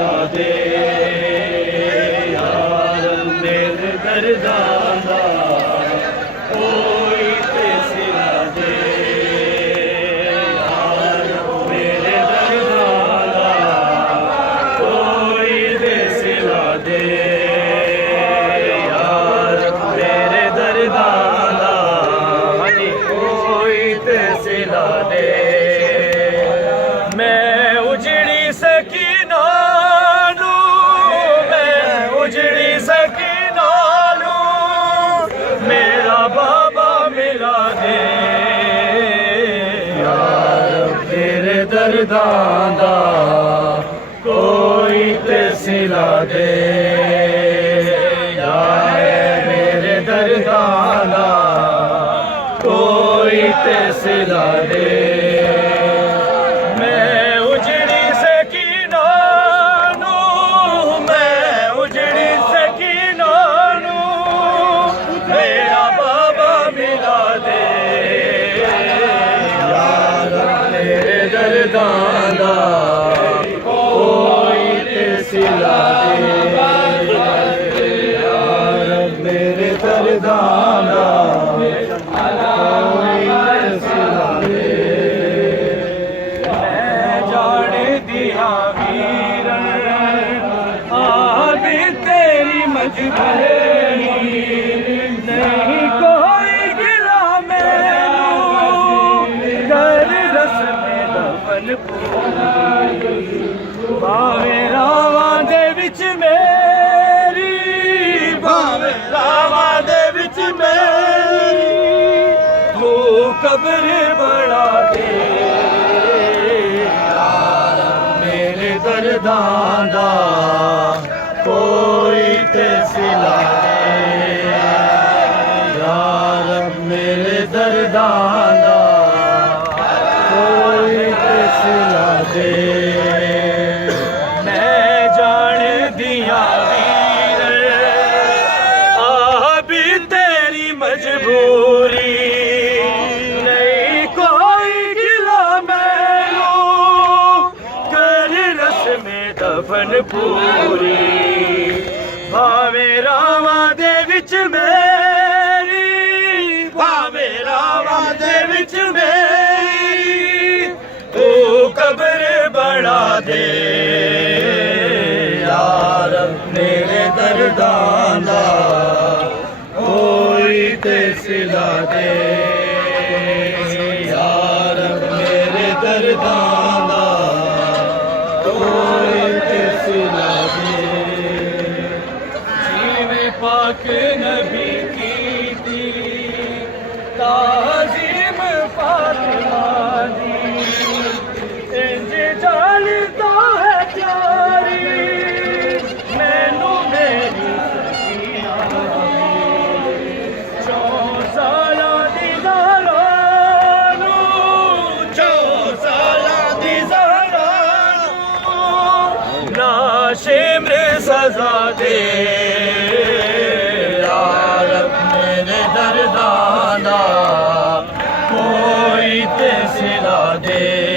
दे यार मेरे दर्दां दा कोई ते सिला दे यार मेरे दर्दां दा कोई ते सिला दे यार मेरे दर्दां दा कोई ते सिला दे। मैं उजड़ी सकीना मेरा बाबा मिला दे यार मेरे दर्दां दा कोई ते सिला दे यार मेरे दर्दां दा कोई ते सिला दे। दर्दां कोई ते सिला दे यार मेरे दर्दां दा कोई ते सिला दे। मैं जाने दिया वीर भी तेरी मजबूरी नहीं कोई गिला मैनू कर रस्म भावे रावां दे विच मेरी भावे रावां दे विच मेरी तू कब्र बड़ा दे यार मेरे दर्दां दा कोई ते सिला दे यार मेरे दर्दां दा दे। मैं जान दिया वीर भी तेरी मजबूरी नहीं कोई गिला मैनू कर रस्म दफन पूरी भावे रावां दे विच मेरी भावे रावां दे विच कब्र बड़ा दे यार मेरे दर्दां दा कोई ते सिला दे यार मेरे दर्दां दा कोई ते सिला दे। जीवे पाक नबी की दी ताज़ीम फातिमा दी शेम्र सजा दे यार मेरे दर्दां दा कोई ते सिला दे।